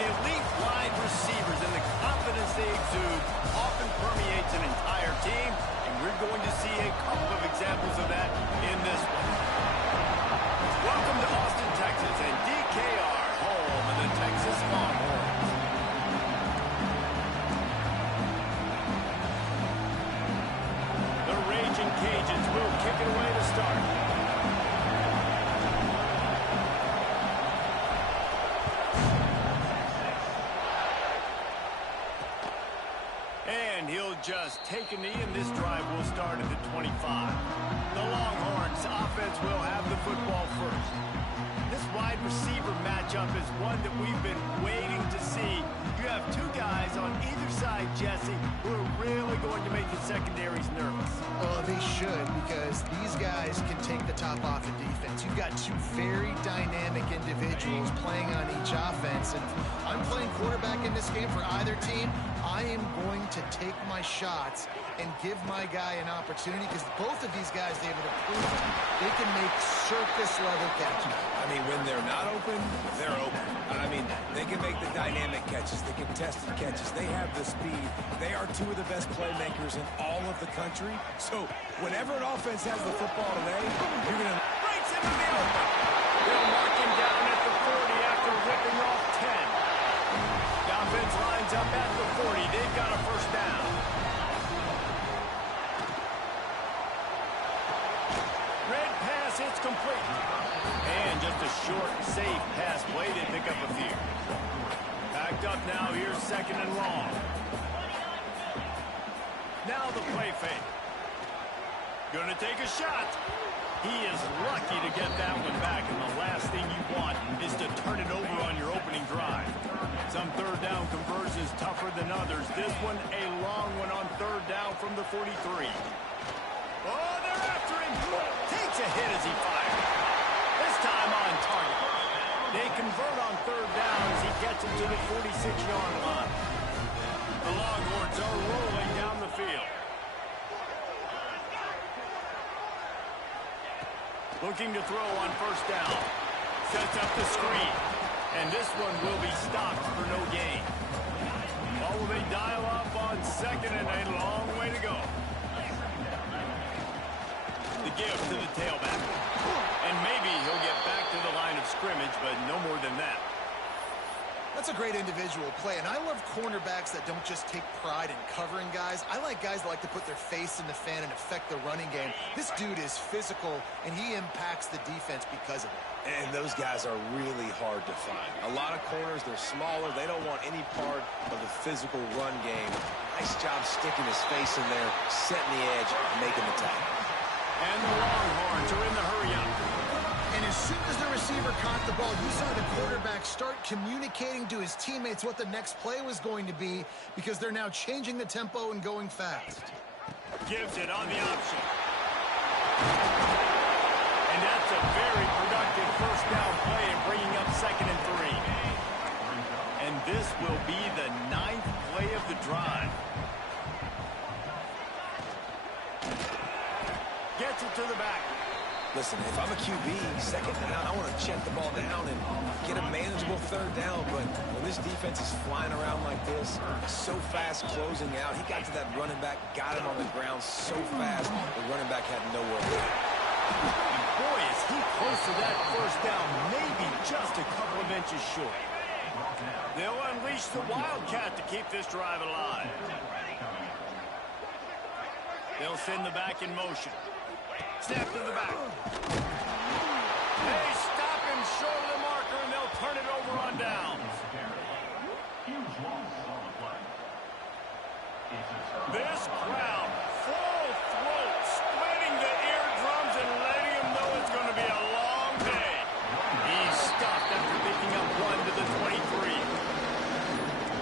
elite wide receivers and the confidence they exude often permeates an entire team, and we're going to see a couple of examples of that in this one. Welcome to Austin, Texas, and DKR, home of the Texas Longhorns. The Raging Cajuns will kick it away to start. And he'll just take a knee, and this drive will start at the 25. The Longhorns offense will have the football first. This wide receiver matchup is one that we've been waiting to see. You have two guys on either side, Jesse, who are really going to make the secondaries nervous. Well, they should, because these guys can take the top off of defense. You've got two very dynamic individuals playing on each offense, and if I'm playing quarterback in this game for either team, I am going to take my shots and give my guy an opportunity, because both of these guys, they've proved they can make circus-level catches. I mean, when they're not open, they're open. I mean, they can make the dynamic catches, the contested catches. They have the speed. They are two of the best playmakers in all of the country. So whenever an offense has the football today, you're going to... Breaks into the open. They'll mark him down at the 40 after ripping off 10. The offense lines up at the 40. They've got a first down. Red pass hits complete. And just a short, safe pass play to pick up a few. Backed up now. Here's second and long. Now the play fake. Gonna take a shot. He is lucky to get that one back, and the last thing you want is to turn it over on your opening drive. Some third down conversions tougher than others. This one a long one on third down from the 43. Oh, they're after him. Takes a hit as he fires. This time on target. They convert on third down as he gets it to the 46-yard line. The Longhorns are rolling down the field. Looking to throw on first down. Sets up the screen. And this one will be stopped for no gain. Or will they dial up on second, and a long way to go. The give to the tailback. And maybe he'll get back to the line of scrimmage, but no more than that. That's a great individual play, and I love cornerbacks that don't just take pride in covering guys. I like guys that like to put their face in the fan and affect the running game. This dude is physical, and he impacts the defense because of it. And those guys are really hard to find. A lot of corners, they're smaller. They don't want any part of the physical run game. Nice job sticking his face in there, setting the edge, making the tackle. And the Longhorns are in the hurry-up. And as soon as the receiver caught the ball, you saw the quarterback start communicating to his teammates what the next play was going to be, because they're now changing the tempo and going fast. Gives it on the option. And that's a very productive first down play and bringing up second and 3. And this will be the 9th play of the drive. Gets it to the back. Listen, if I'm a QB, second down, I want to check the ball down and get a manageable third down. But when this defense is flying around like this, so fast closing out, he got to that running back, got him on the ground so fast, the running back had nowhere to go. Boy, is he close to that first down, maybe just a couple of inches short. They'll unleash the Wildcat to keep this drive alive. They'll send the back in motion. Snap to the back. They stop him short of the marker, and they'll turn it over on downs. This crowd, full throat, splitting the eardrums and letting him know it's going to be a long day. He's stopped after picking up one to the 23.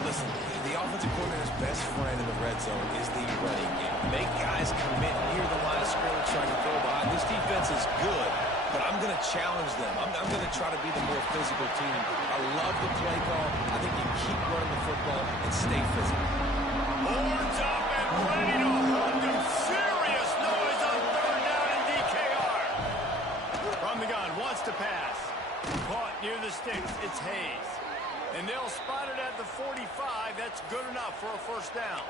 Listen, the offensive coordinator's best friend in the red zone is the running game. Make guys commit near the line of scrimmage trying to throw behind. This defense is good, but I'm going to challenge them. I'm going to try to be the more physical team. I love the play call. I think you keep running the football and stay physical. Horns up and ready to hold them. Serious noise on third down in DKR. From the gun, wants to pass. Caught near the sticks. It's Hayes. And they'll spot it at the 45. That's good enough for a first down.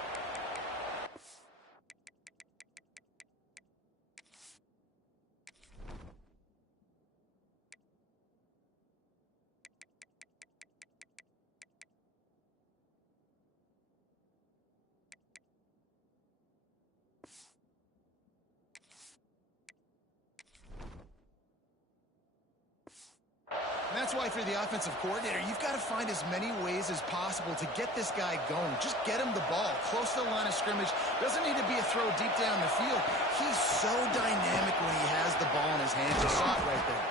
That's why for the offensive coordinator, you've got to find as many ways as possible to get this guy going. Just get him the ball close to the line of scrimmage. Doesn't need to be a throw deep down the field. He's so dynamic when he has the ball in his hands. You saw it right there.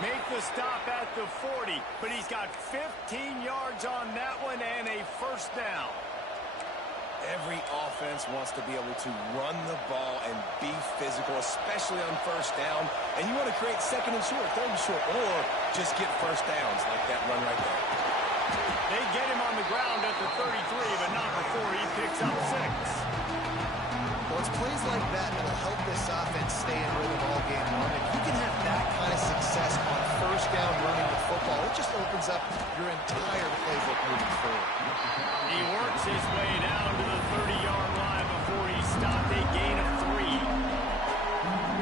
Make the stop at the 40, but he's got 15 yards on that one and a first down. Every offense wants to be able to run the ball and be physical, especially on first down. And you want to create second and short, third and short, or just get first downs like that run right there. They get him on the ground at the 33, but not before he picks up 6. Well, it's plays like that that'll help this offense stay in rhythm all game long. If you can have that kind of success on first down running the football, it just opens up your entire playbook moving forward. He works his way down to the 30-yard line before he stopped a gain of 3.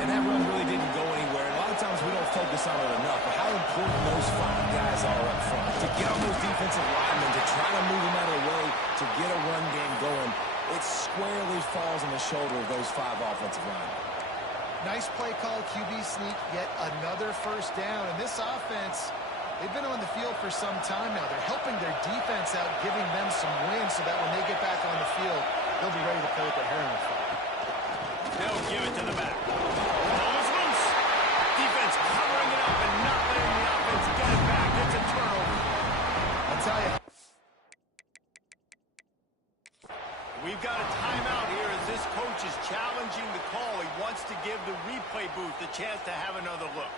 And that run really didn't go anywhere. A lot of times we don't focus on it enough, but how important those 5 guys are up front. To get on those defensive linemen, to try to move them out of the way, to get a run game going, it squarely falls on the shoulder of those 5 offensive linemen. Nice play call, QB sneak, yet another first down. And this offense, they've been on the field for some time now. They're helping their defense out, giving them some wins so that when they get back on the field, they'll be ready to play with their hair on fire. They'll give it to the back. Ball is loose. Defense covering it up and not letting the offense get it back. It's a turnover. I'll tell you. We've got a timeout here as this coach is challenging the call. He wants to give the replay booth a chance to have another look.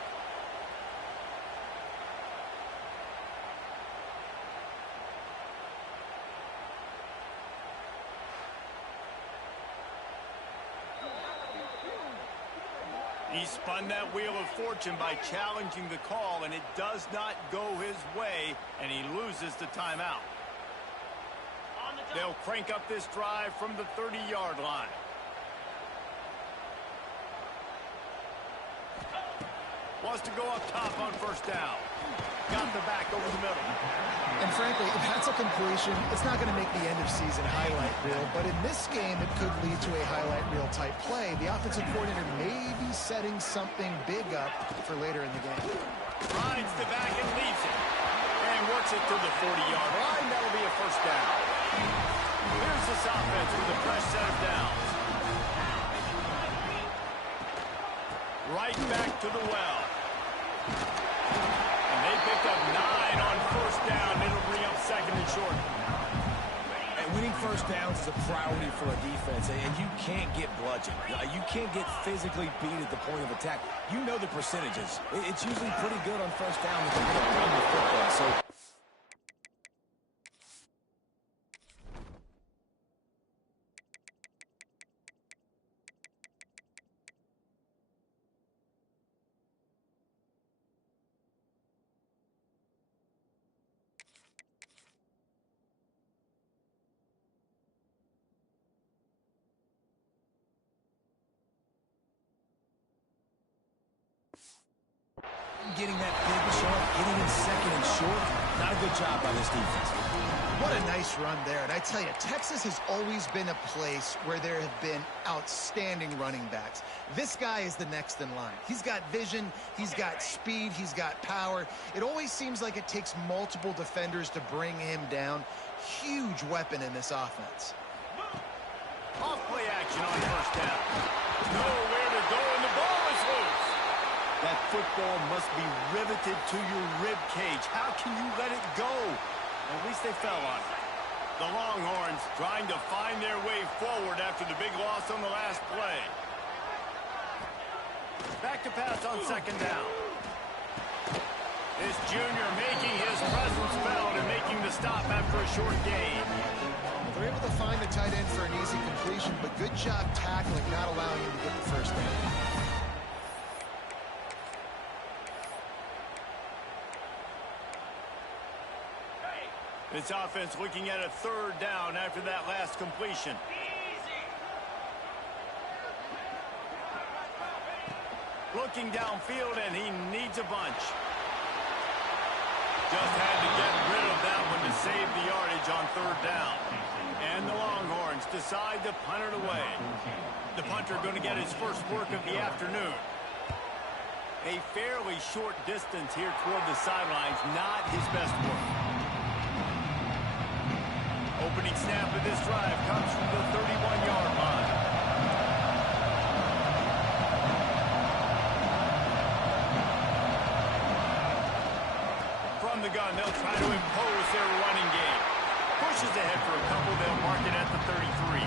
He spun that wheel of fortune by challenging the call, and it does not go his way, and he loses the timeout. They'll crank up this drive from the 30-yard line. Wants to go up top on first down. Got the back over the middle. And frankly, if that's a completion, it's not going to make the end-of-season highlight reel. But in this game, it could lead to a highlight reel type play. The offensive coordinator may be setting something big up for later in the game. Rides the back and leaves it. And works it to the 40-yard line. That'll be a first down. Here's this offense with a fresh set of downs. Right back to the well. And they picked up 9 on first down. It'll bring up second and short. And winning first downs is a priority for a defense, and you can't get bludgeoned. You can't get physically beat at the point of attack. You know the percentages. It's usually pretty good on first down if they're going to run the football. So getting that big shot, getting in second and short, not a good job by this defense. What a nice run there. And I tell you, Texas has always been a place where there have been outstanding running backs. This guy is the next in line. He's got vision, he's got speed, he's got power. It always seems like it takes multiple defenders to bring him down. Huge weapon in this offense. Off play action on first down. Nowhere to go, and the ball is loose. That football must be riveted to your rib cage. How can you let it go? At least they fell on it. The Longhorns trying to find their way forward after the big loss on the last play. Back to pass on second down. This junior making his presence felt and making the stop after a short gain. They're able to find the tight end for an easy completion, but good job tackling, not allowing him to get the first down. This offense looking at a third down after that last completion. Looking downfield, and he needs a bunch. Just had to get rid of that one to save the yardage on third down. And the Longhorns decide to punt it away. The punter going to get his first work of the afternoon. A fairly short distance here toward the sidelines, not his best work. Opening snap of this drive comes from the 31-yard line. From the gun, they'll try to impose their running game. Pushes ahead for a couple, they'll mark it at the 33.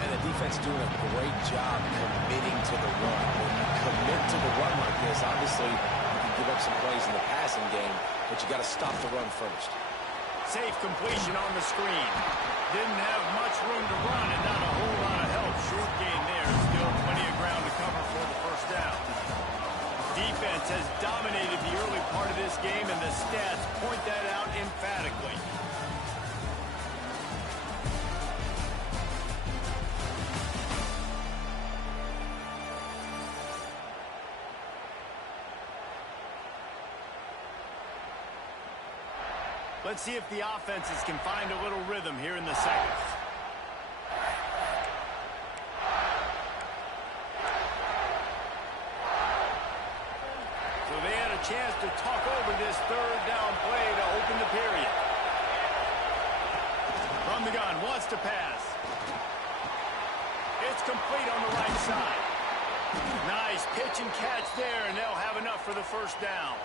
And the defense doing a great job committing to the run. When you commit to the run like this, obviously you can give up some plays in the passing game, but you got to stop the run first. Safe completion on the screen. Didn't have much room to run and not a whole lot of help. Short gain there. Still plenty of ground to cover for the first down. Defense has dominated the early part of this game, and the stats point that out emphatically. Let's see if the offenses can find a little rhythm here in the second. So they had a chance to talk over this third down play to open the period. From the gun, wants to pass. It's complete on the right side. Nice pitch and catch there, and they'll have enough for the first down.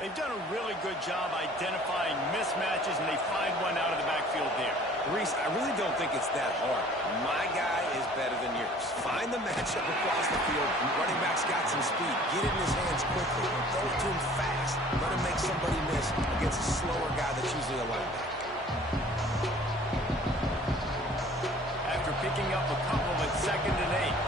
They've done a really good job identifying mismatches, and they find one out of the backfield there. Reese, I really don't think it's that hard. My guy is better than yours. Find the matchup across the field. Running back's got some speed. Get it in his hands quickly. Throw it to him fast. Let him make somebody miss against a slower guy that's usually a linebacker. After picking up a couple at 2nd and 8.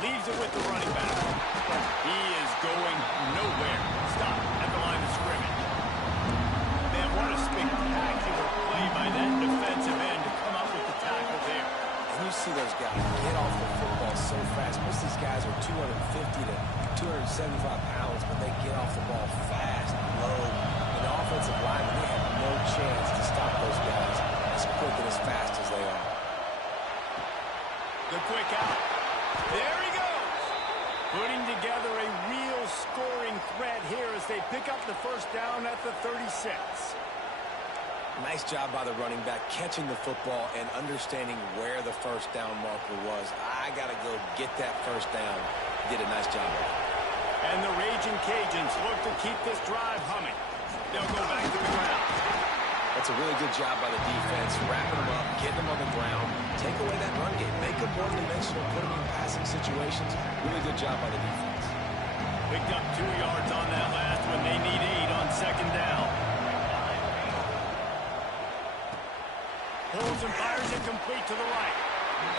Leaves it with the running back. He is going nowhere. Stop at the line of scrimmage. Man, what a spectacular play by that defensive end to come up with the tackle there. And you see those guys get off the football so fast. Most of these guys are 250 to 275 pounds, but they get off the ball fast, low. And the offensive linemen, they have no chance to stop those guys as quick and as fast as they are. The quick out. There he goes. Putting together a real scoring threat here as they pick up the first down at the 36. Nice job by the running back, catching the football and understanding where the first down marker was. I got to go get that first down. He did a nice job. And the Raging Cajuns look to keep this drive humming. They'll go back to the ground. That's a really good job by the defense, wrapping them up, getting them on the ground, take away that run game, make them one-dimensional, put them in passing situations. Really good job by the defense. Picked up 2 yards on that last one. They need 8 on 2nd down. Pulls and fires it complete to the right.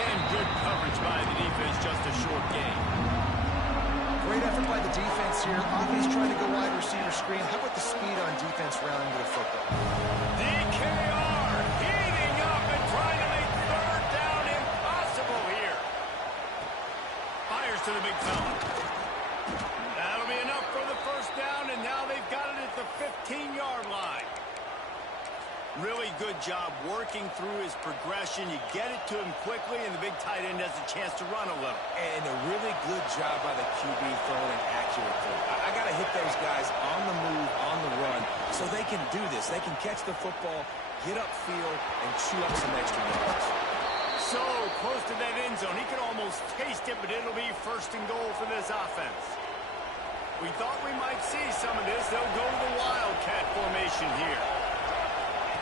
And good coverage by the defense, just a short gain. Great effort by the defense here. Offense trying to go wide receiver screen. How about the speed on defense rounding to the football? DKR heating up and trying to make third down impossible here. Fires to the big fella. That'll be enough for the first down, and now they've got it at the 15-yard line. Really good job working through his progression. You get it to him quickly, and the big tight end has a chance to run a little. And a really good job by the QB throwing an accurate throw. I got to hit those guys on the move, on the run, so they can do this. They can catch the football, get upfield, and chew up some extra yards. So close to that end zone. He could almost taste it, but it'll be 1st and goal for this offense. We thought we might see some of this. They'll go to the Wildcat formation here.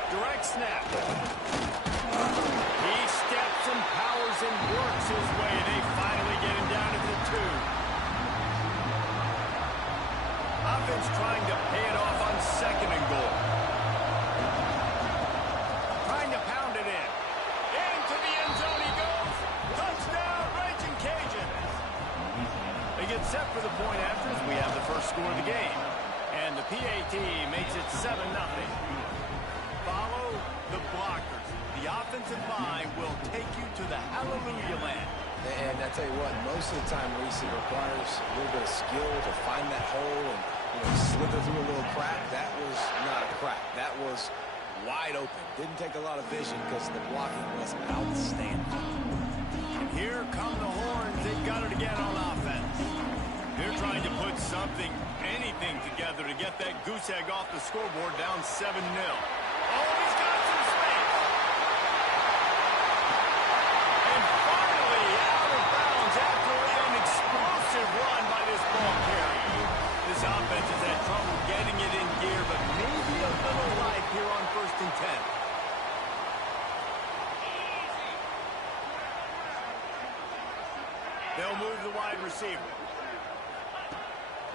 Direct snap. He steps and powers and works his way. They finally get him down to the 2. Offense trying to pay it off on 2nd and goal. Trying to pound it in. Into the end zone he goes. Touchdown, Raging Cajuns. They get set for the point after as we have the first score of the game. And the PAT makes it 7-0. Follow the blockers. The offensive line will take you to the hallelujah land. And I tell you what, most of the time, Reese, it requires a little bit of skill to find that hole and slither through a little crack. That was not a crack. That was wide open. Didn't take a lot of vision because the blocking was outstanding. And here come the horns. They've got it again on offense. They're trying to put something, anything together to get that goose egg off the scoreboard down 7-0. Oh, he's got some space. And finally out of bounds after an explosive run by this ball carrier. This offense has had trouble getting it in gear, but maybe a little life here on 1st and 10. They'll move the wide receiver.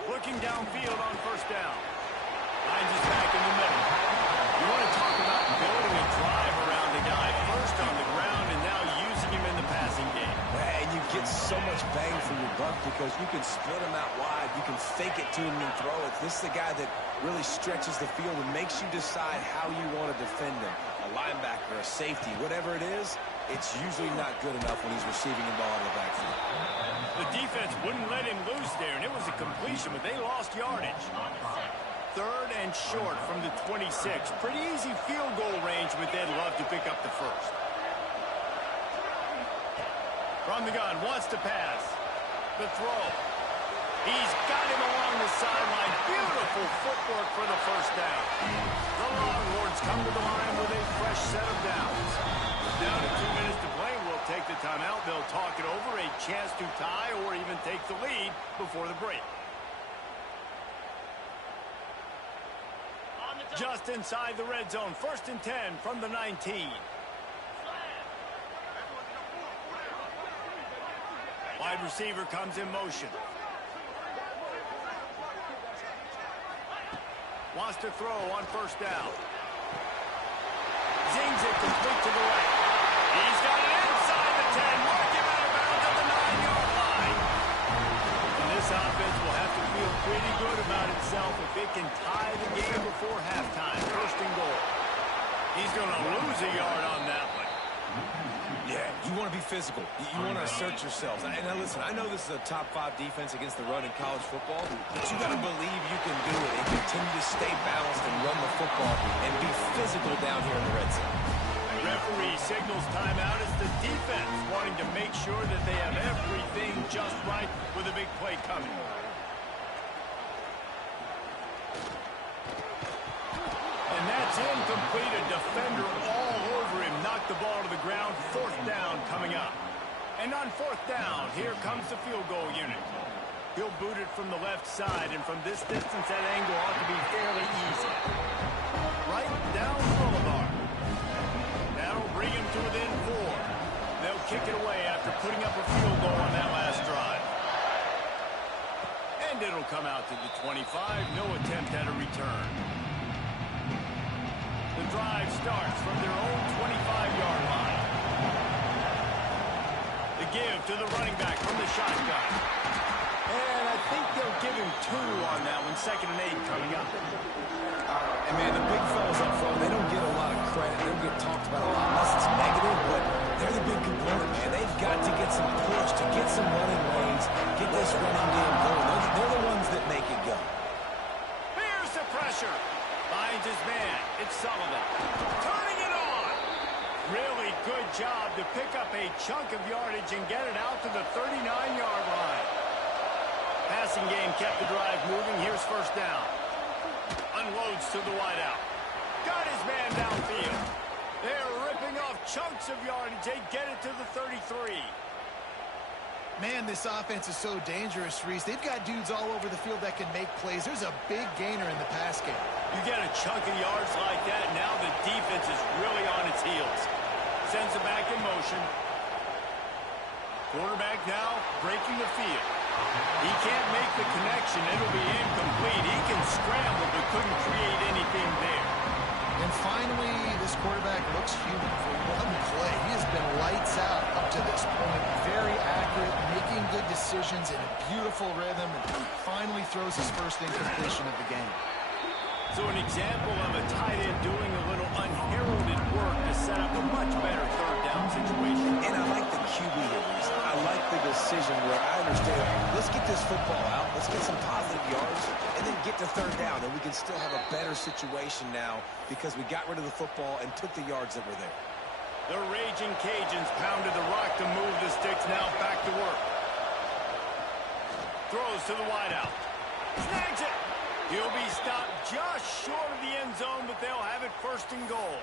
Looking downfield on 1st down. Finds his back in the middle. You want to talk about building a drive around a guy first on the ground and now using him in the passing game. And you get so much bang for your buck because you can split him out wide. You can fake it to him and throw it. This is the guy that really stretches the field and makes you decide how you want to defend him. A linebacker, a safety, whatever it is, it's usually not good enough when he's receiving the ball in the backfield. The defense wouldn't let him loose there, and it was a completion, but they lost yardage. 3rd and short from the 26. Pretty easy field goal range, but they'd love to pick up the first. From the gun, wants to pass. The throw. He's got him along the sideline. Beautiful footwork for the 1st down. The Longhorns come to the line with a fresh set of downs. Down to 2 minutes to play. We'll take the timeout. They'll talk it over. A chance to tie or even take the lead before the break. Just inside the red zone. 1st and 10 from the 19. Wide receiver comes in motion. Wants to throw on 1st down. Zings it complete to the right. He's got it inside the 10. Mark him out of bounds at the 9-yard line. And this offense will have to feel pretty good about itself if it can tie the game before halftime. 1st and goal. He's going to lose a yard on that one. Yeah, you want to be physical. You want to assert yourselves. And now listen, I know this is a top 5 defense against the run in college football, but you got to believe you can do it and continue to stay balanced and run the football and be physical down here in the red zone. Referee signals timeout as the defense wanting to make sure that they have everything just right with a big play coming. And that's incomplete. A defender all over him. Knocked the ball to the ground. 4th down coming up. And on 4th down, here comes the field goal unit. He'll boot it from the left side, and from this distance, that angle ought to be fairly easy. Right down Boulevard. That'll bring him to within 4. They'll kick it away after putting up a field goal on that last drive. And it'll come out to the 25. No attempt at a return. The drive starts from their own 25-yard line. The give to the running back from the shotgun. And I think they'll give him 2 on that one. 2nd and 8 coming up. And, man, the big fellas up front, they don't get a lot of credit. They don't get talked about a lot unless it's negative, but they're the big component, man. They've got to get some push, to get some running lanes, get this running game going. They're the ones that make it go. Here's the pressure. Finds his man. It's Sullivan. Turning it on. Really good job to pick up a chunk of yardage and get it out to the 39-yard line. Passing game kept the drive moving. Here's 1st down. Unloads to the wideout. Got his man downfield. They're ripping off chunks of yardage. They get it to the 33. Man, this offense is so dangerous, Reese. They've got dudes all over the field that can make plays. There's a big gainer in the pass game. You get a chunk of yards like that, now the defense is really on its heels. Sends it back in motion. Quarterback now breaking the field. He can't make the connection. It'll be incomplete. He can scramble, but couldn't create anything there. And finally, this quarterback looks human for one play. He has been lights out up to this point. Very accurate, making good decisions in a beautiful rhythm, and finally throws his first incompletion of the game. So an example of a tight end doing a little unheralded work to set up a much better third down situation. And I like the QB here, Reese. I like the decision where I understand, let's get this football out, let's get some positive yards, and then get to third down, and we can still have a better situation now because we got rid of the football and took the yards that were there. The Raging Cajuns pounded the rock to move the sticks, now back to work. Throws to the wideout. Snags it! He'll be stopped just short of the end zone, but they'll have it first and goal.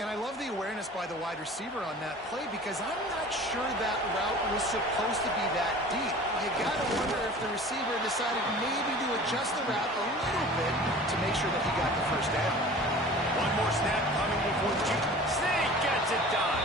And I love the awareness by the wide receiver on that play because I'm not sure that route was supposed to be that deep. You got to wonder if the receiver decided maybe to adjust the route a little bit to make sure that he got the first down. One more snap coming before Snake gets it done.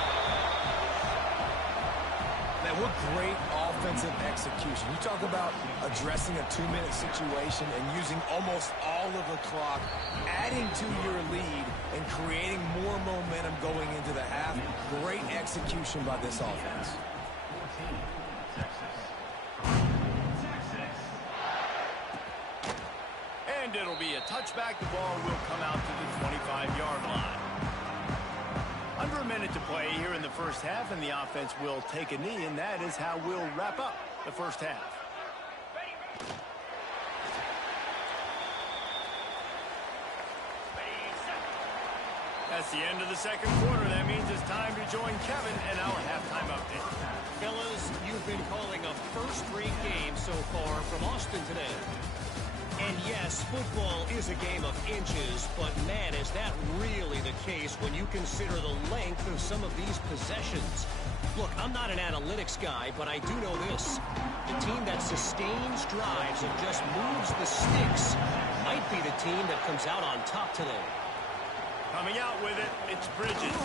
Man, what great offensive execution. You talk about addressing a 2-minute situation and using almost all of the clock, adding to your lead, and creating more momentum going into the half. Great execution by this offense. And it'll be a touchback. The ball will come out to the 25-yard line. Under a minute to play here in the first half, and the offense will take a knee, and that is how we'll wrap up the first half. That's the end of the second quarter. That means it's time to join Kevin and our halftime update. Fellas, you've been calling a first-rate game so far from Austin today. And yes, football is a game of inches, but man, is that really the case when you consider the length of some of these possessions. Look, I'm not an analytics guy, but I do know this. The team that sustains drives and just moves the sticks might be the team that comes out on top today. Coming out with it, it's Bridges.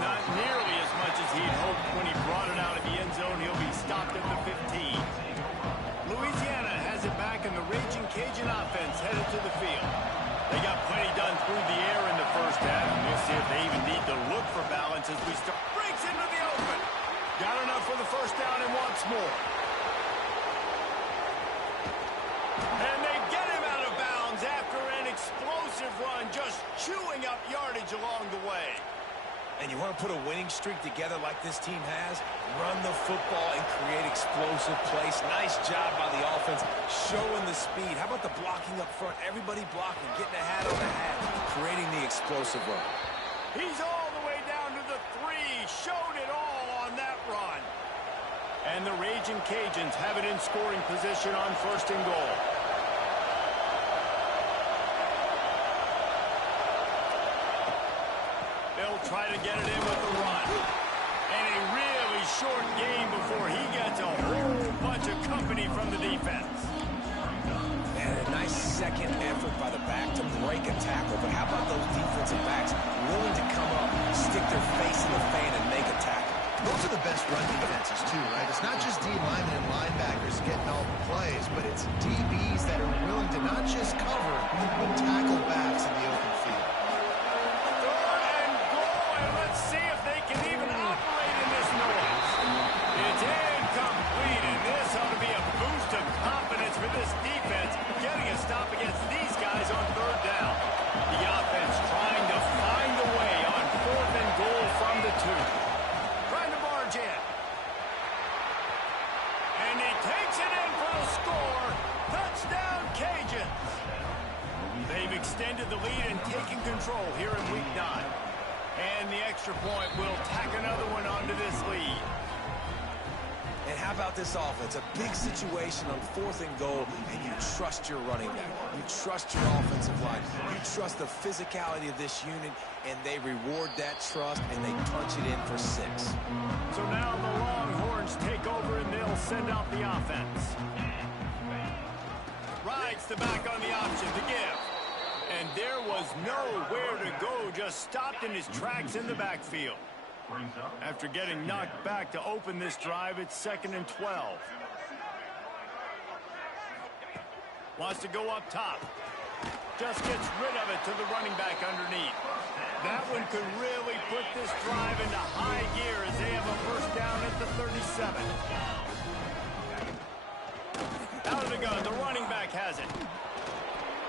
Not nearly as much as he'd hoped when he brought it out of the end zone. He'll be stopped at the 15. Louisiana has it back, and the Raging Cajun offense headed to the field. They got plenty done through the air in the first half, and we'll see if they even need to look for balance as we start. Breaks into the open. Got enough for the first down and wants more. And they get him out of bounds after an explosive run, just chewing up yardage along the way. And you want to put a winning streak together like this team has? Run the football and create explosive plays. Nice job by the offense, showing the speed. How about the blocking up front? Everybody blocking, getting a hat on the hat, creating the explosive run. He's all the way down to the 3. Showed it all on that run. And the Raging Cajuns have it in scoring position on first and goal. They'll try to get it in with the run. And a really short game before he gets a whole bunch of company from the defense. And a nice second effort by the back to break a tackle. But how about those defensive backs willing to come up, stick their face in the fan, and make a tackle? Those are the best run defenses, too, right? It's not just D linemen and linebackers getting all the plays, but it's DBs that are willing to not just cover, but tackle backs in the open field. Let's see if they can even operate in this noise. It's incomplete, and this ought to be a boost of confidence for this defense, getting a stop against these guys on third down. The offense trying to find a way on fourth and goal from the 2. Trying to barge in. And he takes it in for the score. Touchdown, Cajuns. They've extended the lead and taken control here in Week 9. And the extra point will tack another one onto this lead. And how about this offense? A big situation on fourth and goal, and you trust your running back. You trust your offensive line. You trust the physicality of this unit, and they reward that trust, and they punch it in for 6. So now the Longhorns take over, and they'll send out the offense. Rides the back on the option to give. And there was nowhere to go, just stopped in his tracks in the backfield. After getting knocked back to open this drive, it's 2nd and 12. Wants to go up top. Just gets rid of it to the running back underneath. That one could really put this drive into high gear as they have a first down at the 37. Out of the gun, the running back has it.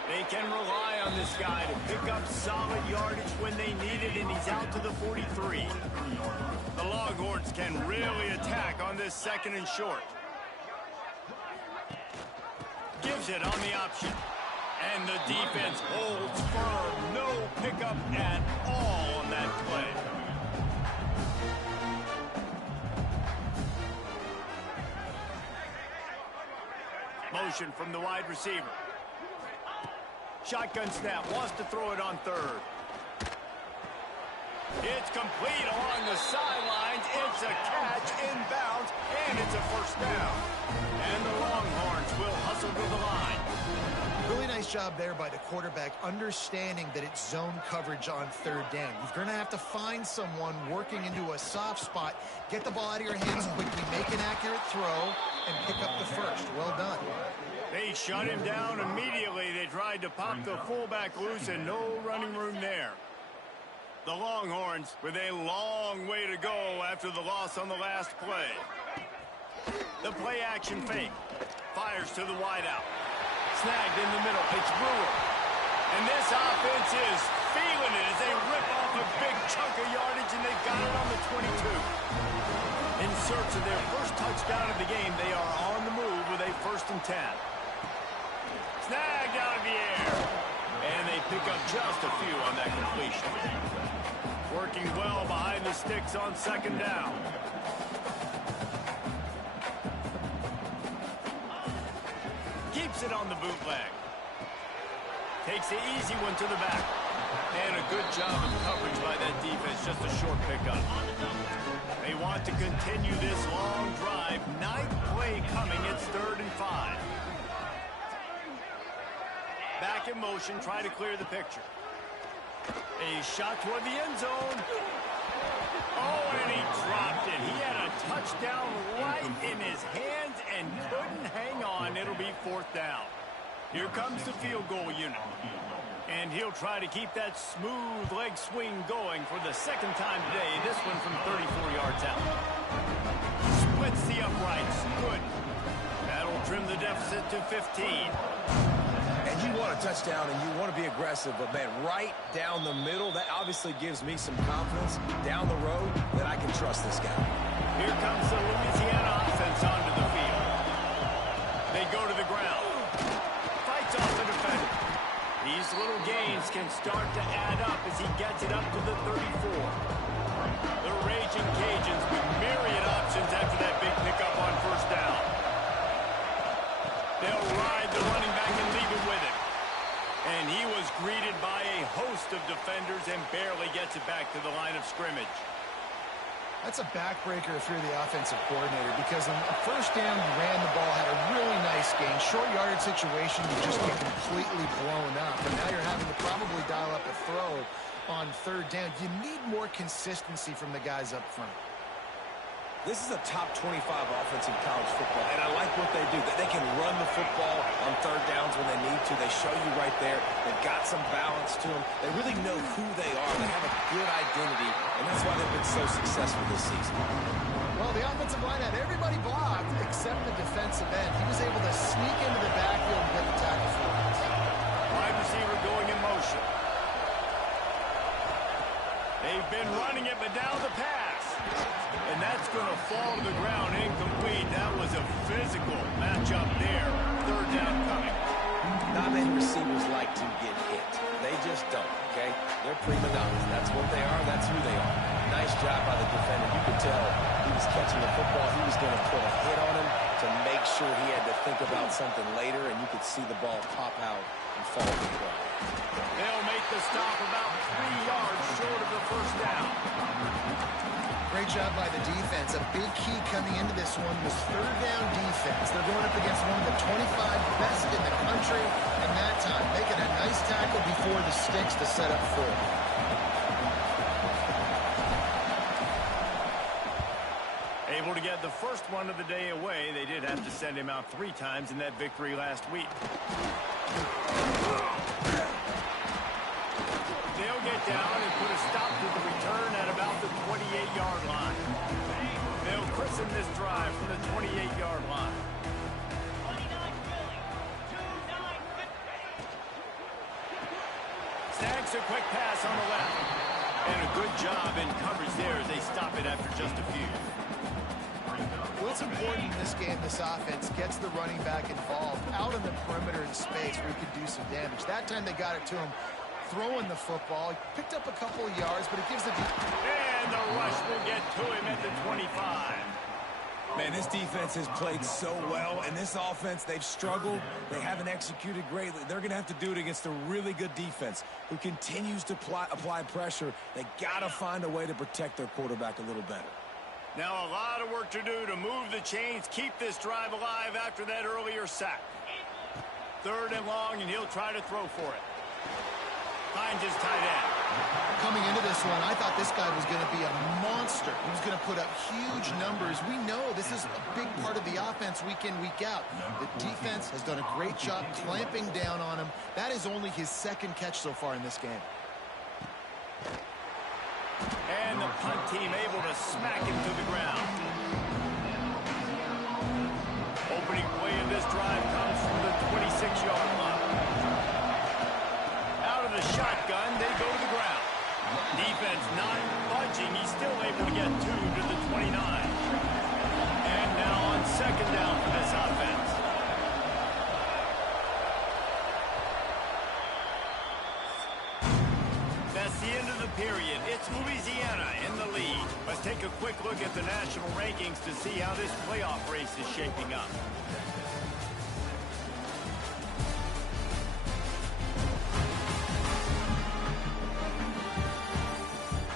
They can rely on this guy to pick up solid yardage when they need it, and he's out to the 43. The Longhorns can really attack on this second and short. Gives it on the option. And the defense holds firm. No pickup at all on that play. Motion from the wide receiver. Shotgun snap, wants to throw it on third. It's complete along the sidelines. It's a catch, inbounds, and it's a first down. And the Longhorns will hustle to the line. Really nice job there by the quarterback, understanding that it's zone coverage on third down. You're going to have to find someone working into a soft spot, get the ball out of your hands quickly, make an accurate throw, and pick up the first. Well done. They shut him down immediately. They tried to pop the fullback loose, and no running room there. The Longhorns with a long way to go after the loss on the last play. The play action fake. Fires to the wideout. Snagged in the middle. It's Brewer. And this offense is feeling it as they rip off a big chunk of yardage, and they've got it on the 22. In search of their first touchdown of the game, they are on the move with a 1st and 10. Snagged out of the air. And they pick up just a few on that completion. Working well behind the sticks on second down. Keeps it on the bootleg. Takes the easy one to the back. And a good job of coverage by that defense. Just a short pickup. They want to continue this long drive. 9th play coming. It's 3rd and 5. Back in motion. Try to clear the picture. A shot toward the end zone. Oh, and he dropped it. He had a touchdown right in his hands and couldn't hang on. It'll be 4th down. Here comes the field goal unit. And he'll try to keep that smooth leg swing going for the 2nd time today. This one from 34 yards out. Splits the uprights. Good. That'll trim the deficit to 15. And you want a touchdown and you want to be aggressive, but man, right down the middle, that obviously gives me some confidence down the road that I can trust this guy. Here comes the Louisiana offense onto the field. They go to the ground. Fights off the defender. These little gains can start to add up as he gets it up to the 34. The Raging Cajuns with myriad options after that big pickup on 1st down. They'll ride the running back and leave him with it. And he was greeted by a host of defenders and barely gets it back to the line of scrimmage. That's a backbreaker if you're the offensive coordinator, because on 1st down, you ran the ball, had a really nice gain. Short yardage situation, you just get completely blown up. And now you're having to probably dial up a throw on 3rd down. You need more consistency from the guys up front. This is a top 25 offense in college football, and I like what they do. They can run the football on 3rd downs when they need to. They show you right there. They've got some balance to them. They really know who they are. They have a good identity, and that's why they've been so successful this season. Well, the offensive line had everybody blocked except the defensive end. He was able to sneak into the backfield and get the tackle for it. Wide receiver going in motion. They've been running it, but now the pass. And that's going to fall to the ground incomplete. That was a physical matchup there. 3rd down coming. Not many receivers like to get hit. They just don't, okay? They're prima donnas. That's what they are. That's who they are. Nice job by the defender. You could tell he was catching the football. He was going to put a hit on him to make sure he had to think about something later, and you could see the ball pop out and fall to the ground. They'll make the stop about 3 yards short of the 1st down. Great job by the defense. A big key coming into this one was 3rd down defense. They're going up against one of the 25 best in the country, and that time making a nice tackle before the sticks to set up 4. Able to get the first one of the day away. They did have to send him out 3 times in that victory last week. They'll get down and put a stop to the return at about the 28-yard line. They'll christen this drive from the 28-yard line. Snags a quick pass on the left. And a good job in coverage there as they stop it after just a few. What's important in this game, this offense gets the running back involved out in the perimeter in space where he can do some damage. That time they got it to him throwing the football. He picked up a couple of yards, but it gives the... And the rush will get to him at the 25. Man, this defense has played so well, and this offense, they've struggled. They haven't executed greatly. They're going to have to do it against a really good defense who continues to apply pressure. They got to find a way to protect their quarterback a little better. Now a lot of work to do to move the chains, keep this drive alive after that earlier sack. 3rd and long, and he'll try to throw for it. Finds his tight end. Coming into this one, I thought this guy was going to be a monster. He was going to put up huge numbers. We know this is a big part of the offense week in, week out. The defense has done a great job clamping down on him. That is only his 2nd catch so far in this game. And the punt team able to smack him to the ground. Opening play of this drive comes from the 26-yard line. Out of the shotgun, they go to the ground. Defense not budging. He's still able to get 2 to the 29. And now on 2nd down for this offense. That's the end of the period. It's Louisiana in the lead. Let's take a quick look at the national rankings to see how this playoff race is shaping up.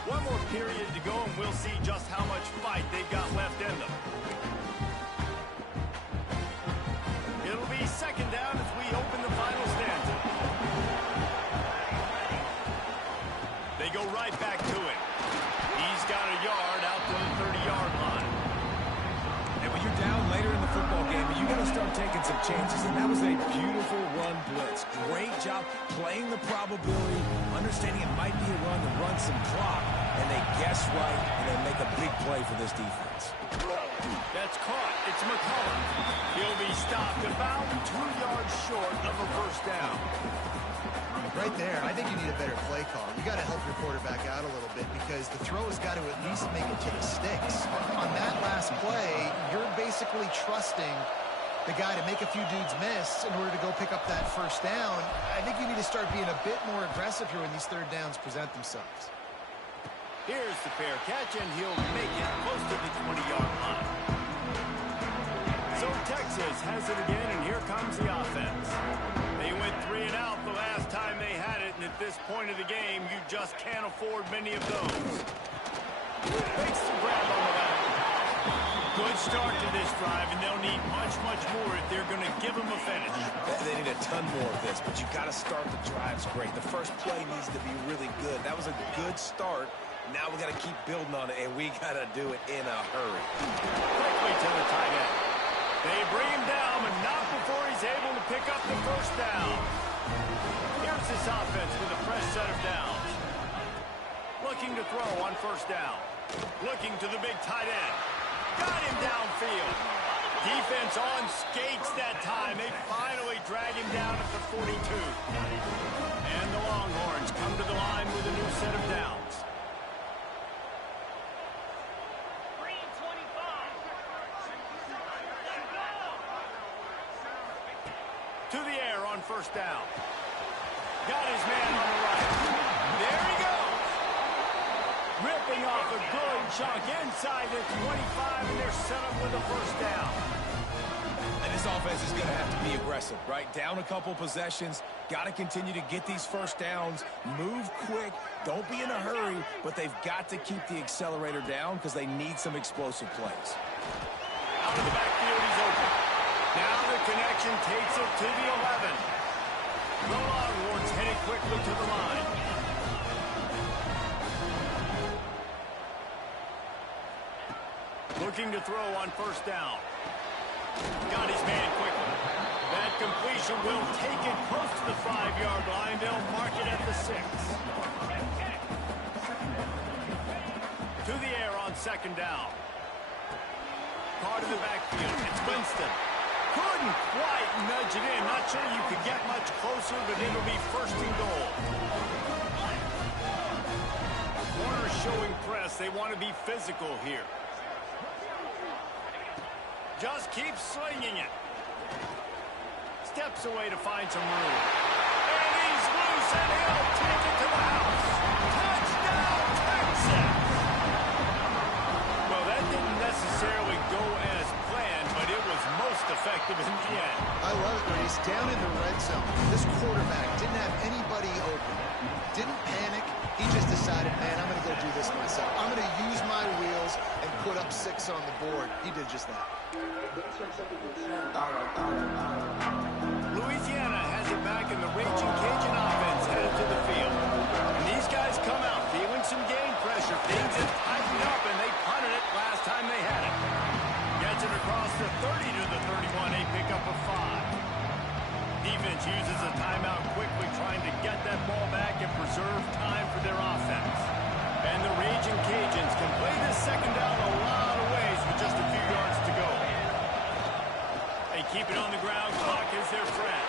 One more period to go, and we'll see just how much fight they've got left in them. It'll be 2nd down as we open the final stanza. They go right back to it. He's got a yard out to the 30-yard line. And when you're down later in the football game, you got to start taking some chances. And that was a beautiful run blitz. Great job playing the probability, understanding it might be a run to run some clock. And they guess right, and they make a big play for this defense. That's caught. It's McCollum. He'll be stopped about 2 yards short of a 1st down. Right there, I think you need a better play call. You got to help your quarterback out a little bit because the throw has got to at least make it to the sticks. On that last play, you're basically trusting the guy to make a few dudes miss in order to go pick up that 1st down. I think you need to start being a bit more aggressive here when these 3rd downs present themselves. Here's the fair catch, and he'll make it close to the 20-yard line. So Texas has it again, and here comes the offense. They went 3 and out the last time they had it, and at this point of the game, you just can't afford many of those. Makes the grab on the left. Good start to this drive, and they'll need much, much more if they're going to give them a finish. They need a ton more of this, but you got to start the drives great. The first play needs to be really good. That was a good start. Now we got to keep building on it, and we got to do it in a hurry. Quickly to the tight end. They bring him down, but not before he's able to pick up the 1st down. Here's this offense with a fresh set of downs. Looking to throw on 1st down. Looking to the big tight end. Got him downfield. Defense on skates that time. They finally drag him down at the 42. And the Longhorns come to the line with a new set of downs. To the air on 1st down. Got his man on the right. There he goes. Ripping off a good chunk inside the 25, and they're set up with a 1st down. And this offense is going to have to be aggressive, right? Down a couple possessions. Got to continue to get these 1st downs. Move quick. Don't be in a hurry, but they've got to keep the accelerator down because they need some explosive plays. Out of the backfield, he's open. Now the connection takes it to the 11. The Longhorns headed quickly to the line. Looking to throw on 1st down. Got his man quickly. That completion formation will take it close to the 5-yard line. They'll mark it at the 6. To the air on second down. Card in the backfield. It's Winston. Couldn't quite nudge it in. Not sure you could get much closer, but it'll be first and goal. Corners showing press. They want to be physical here. Just keeps slinging it. Steps away to find some room. And he's loose, and he'll take it to the house. Touchdown, Texas! Well, that didn't necessarily go as planned, but it was most effective in the end. I love it, Reese. Down in the red zone, this quarterback didn't have anybody open. Didn't panic. He just decided, man, I'm going to go do this myself. I'm going to use my wheels and put up 6 on the board. He did just that. Louisiana has it back in the Raging Cajun offense headed to the field. And these guys come out feeling some game pressure. Things have tightened up, and they punted it last time they had it. Gets it across the 30 to the 31. They pick up a 5. Defense uses a timeout quickly, trying to get that ball back and preserve time for their offense. And the Raging Cajuns can play this second down a lot of ways with just a few yards to go. They keep it on the ground. Clock is their friend.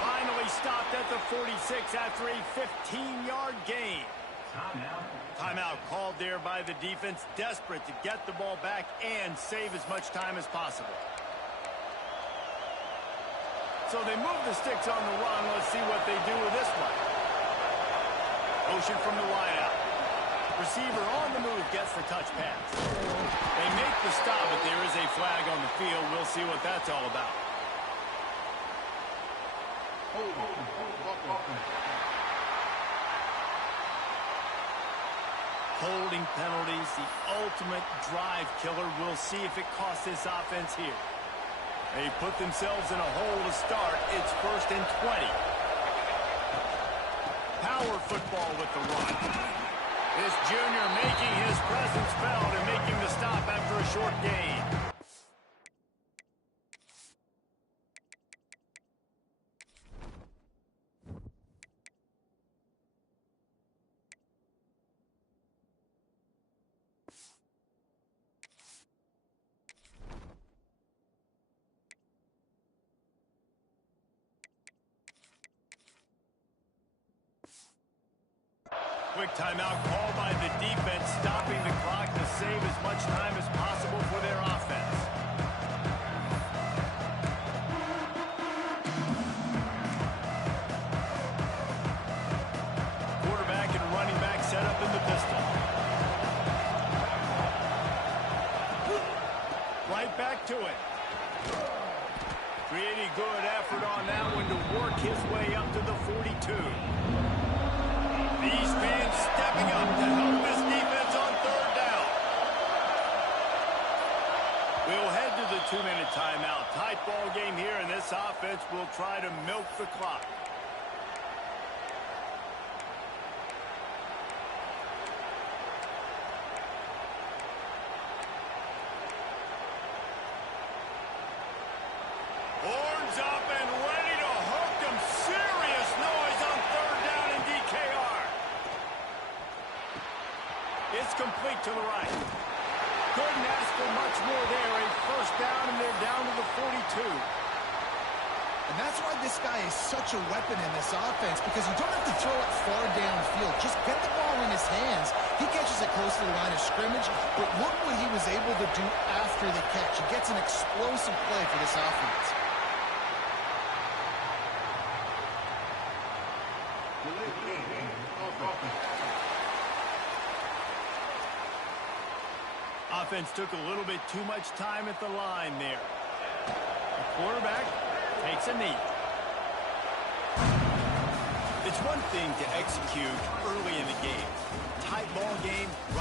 Finally stopped at the 46 after a 15-yard gain. Timeout called there by the defense, desperate to get the ball back and save as much time as possible. So they move the sticks on the run. Let's see what they do with this one. Motion from the wideout. Receiver on the move gets the touch pass. They make the stop, but there is a flag on the field. We'll see what that's all about. Holding penalties, the ultimate drive killer. We'll see if it costs this offense here. They put themselves in a hole to start. It's 1st and 20. Power football with the run. This junior making his presence felt and making the stop after a short gain. Quick timeout called by the defense, stopping the clock to save as much time as possible for their offense. Quarterback and running back set up in the pistol. Right back to it. Pretty good effort on that one to work his way up to the 42. These fans stepping up to help this defense on 3rd down. We'll head to the 2-minute timeout. Tight ball game here, and this offense will try to milk the clock. Horns up and ready to hook them. Serious noise on 3rd down in DKR. It's complete to the right. Couldn't ask for much more there. A 1st down, and they're down to the 42. And that's why this guy is such a weapon in this offense, because you don't have to throw it far downfield. Just get the ball in his hands. He catches it close to the line of scrimmage, but look what he was able to do after the catch. He gets an explosive play for this offense. Offense took a little bit too much time at the line there. The quarterback takes a knee. It's one thing to execute early in the game. Tight ball game, right